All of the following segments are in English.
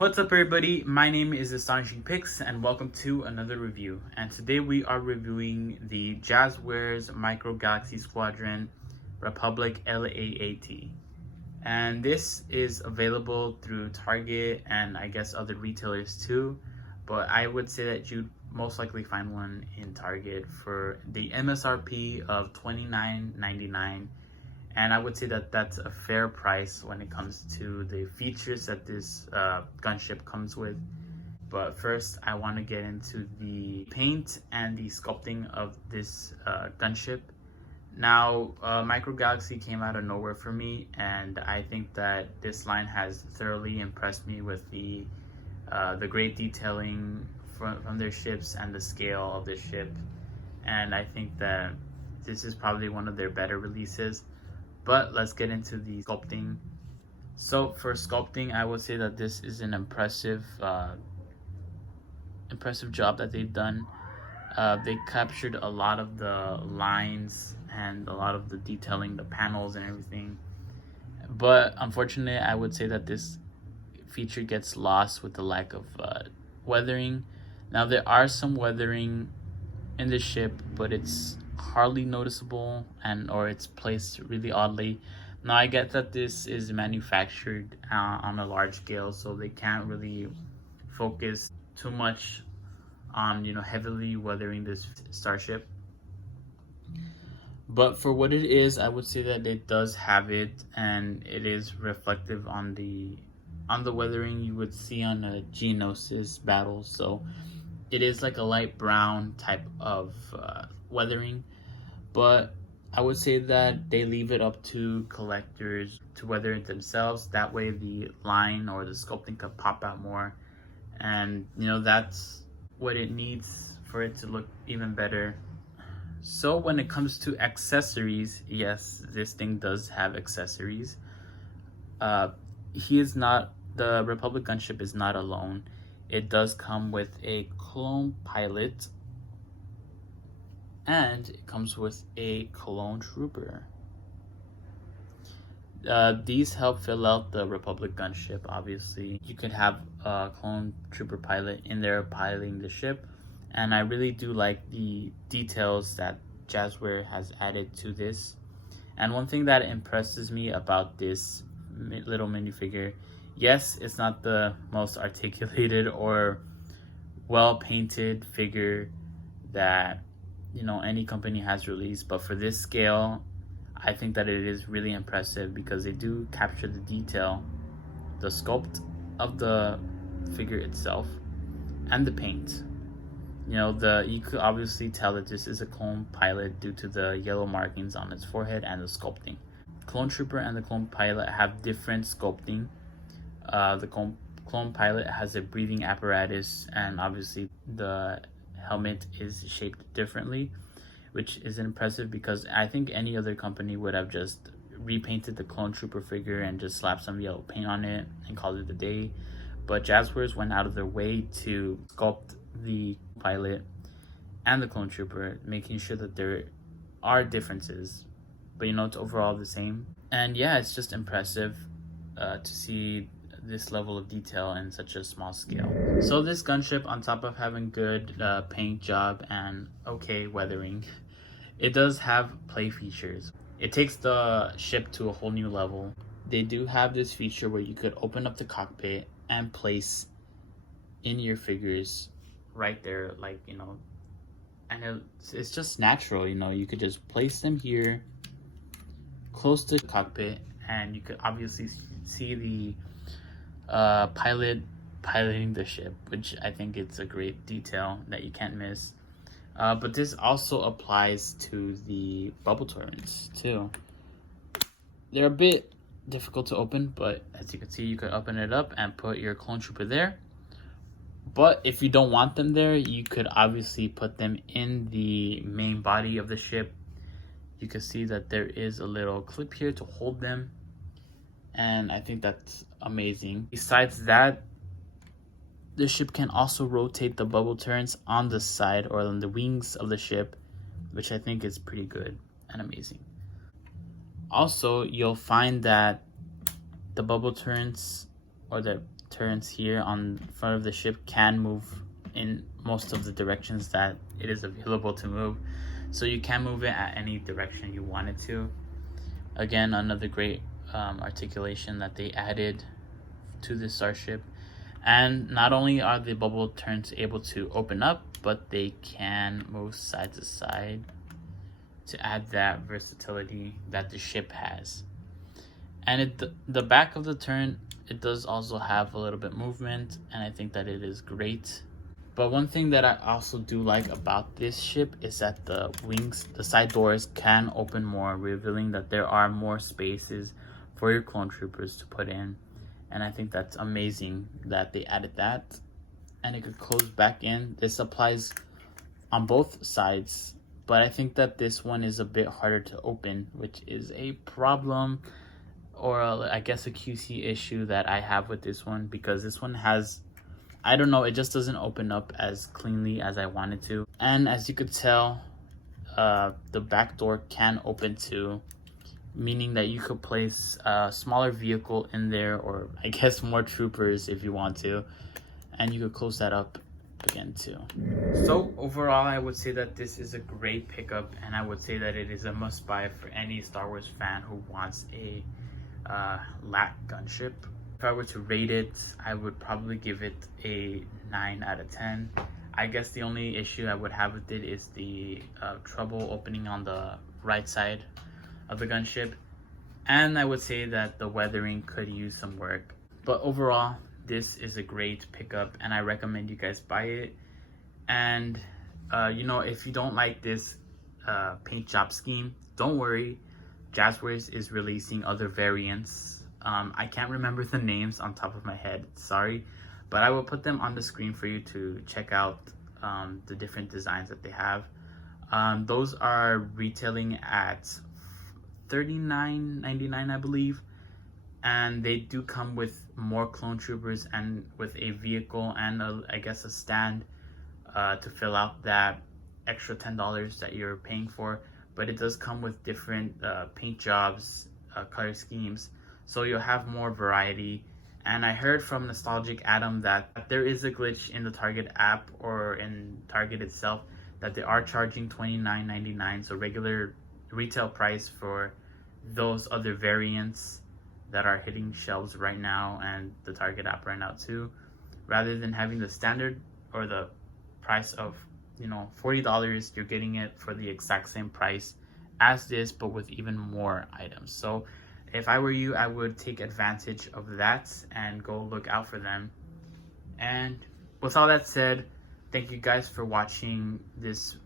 What's up everybody, my name is Astonishing Pix and welcome to another review. And today we are reviewing the Jazzwares Micro Galaxy Squadron Republic LAAT. And this is available through Target and I guess other retailers too. But I would say that you'd most likely find one in Target for the MSRP of $29.99. And I would say that that's a fair price when it comes to the features that this gunship comes with. But first, I want to get into the paint and the sculpting of this gunship. Now, Micro Galaxy came out of nowhere for me, and I think that this line has thoroughly impressed me with the great detailing from their ships and the scale of the ship. And I think that this is probably one of their better releases. But let's get into the sculpting. So for sculpting, I would say that this is an impressive job that they've done. They captured a lot of the lines and a lot of the detailing, the panels and everything. But unfortunately, I would say that this feature gets lost with the lack of weathering. Now there are some weathering in the ship, but it's hardly noticeable or it's placed really oddly. Now I get that this is manufactured on a large scale, so they can't really focus too much on heavily weathering this starship. But for what it is, I would say that it does have it, and it is reflective on the weathering you would see on a Geonosis battle. So it is like a light brown type of weathering, but I would say that they leave it up to collectors to weather it themselves. That way the line or the sculpting could pop out more, and that's what it needs for it to look even better. So when it comes to accessories, yes, this thing does have accessories. The Republic gunship is not alone. It does come with a clone pilot, and it comes with a clone trooper. These help fill out the Republic gunship. Obviously, you could have a clone trooper pilot in there piloting the ship, and I really do like the details that Jazzware has added to this. And one thing that impresses me about this little minifigure, yes, it's not the most articulated or well painted figure that any company has released, but for this scale I think that it is really impressive because they do capture the detail, the sculpt of the figure itself, and the paint. You could obviously tell that this is a clone pilot due to the yellow markings on its forehead and the sculpting. Clone trooper and the clone pilot have different sculpting. The clone pilot has a breathing apparatus, and obviously the helmet is shaped differently, which is impressive because I think any other company would have just repainted the clone trooper figure and just slapped some yellow paint on it and called it a day. But Jazzwares went out of their way to sculpt the pilot and the clone trooper, making sure that there are differences, but it's overall the same. And yeah, it's just impressive to see this level of detail in such a small scale. So this gunship, on top of having good paint job and okay weathering, it does have play features. It takes the ship to a whole new level. They do have this feature where you could open up the cockpit and place in your figures right there, and it's just natural. You could just place them here close to the cockpit, and you could obviously see the pilot piloting the ship, which I think it's a great detail that you can't miss. But this also applies to the bubble turrets too. They're a bit difficult to open, but as you can see, you could open it up and put your clone trooper there. But if you don't want them there, you could obviously put them in the main body of the ship. You can see that there is a little clip here to hold them, and I think that's amazing. Besides that, the ship can also rotate the bubble turrets on the side or on the wings of the ship, which I think is pretty good and amazing. Also, you'll find that the bubble turrets or the turns here on front of the ship can move in most of the directions that it is available to move, so you can move it at any direction you want it to. Again, another great articulation that they added to the starship. And not only are the bubble turns able to open up, but they can move side to side to add that versatility that the ship has. And the back of the turn, it does also have a little bit movement, and I think that it is great. But one thing that I also do like about this ship is that the wings, the side doors can open more, revealing that there are more spaces for your clone troopers to put in. And I think that's amazing that they added that. And it could close back in. This applies on both sides, but I think that this one is a bit harder to open, which is a problem, or I guess a QC issue that I have with this one, because this one has, I don't know, it just doesn't open up as cleanly as I wanted to. And as you could tell, the back door can open too, meaning that you could place a smaller vehicle in there, or I guess more troopers if you want to, and you could close that up again too. So overall, I would say that this is a great pickup, and I would say that it is a must buy for any Star Wars fan who wants a LAAT gunship. If I were to rate it, I would probably give it a 9 out of 10. I guess the only issue I would have with it is the trouble opening on the right side of the gunship, and I would say that the weathering could use some work. But overall, this is a great pickup, and I recommend you guys buy it. And you know, if you don't like this paint job scheme, don't worry, Jazzwares is releasing other variants. I can't remember the names on top of my head, sorry, but I will put them on the screen for you to check out the different designs that they have. Those are retailing at $39.99, I believe, and they do come with more clone troopers and with a vehicle and I guess a stand to fill out that extra $10 that you're paying for. But it does come with different paint jobs, color schemes, so you'll have more variety. And I heard from Nostalgic Adam that there is a glitch in the Target app or in Target itself, that they are charging $29.99, so regular retail price for those other variants that are hitting shelves right now and the Target app right now too, rather than having the standard or the price of, you know, $40, you're getting it for the exact same price as this, but with even more items. So if I were you, I would take advantage of that and go look out for them. And with all that said, thank you guys for watching this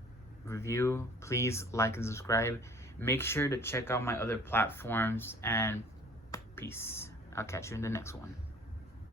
review. Please like and subscribe. Make sure to check out my other platforms, and peace. I'll catch you in the next one.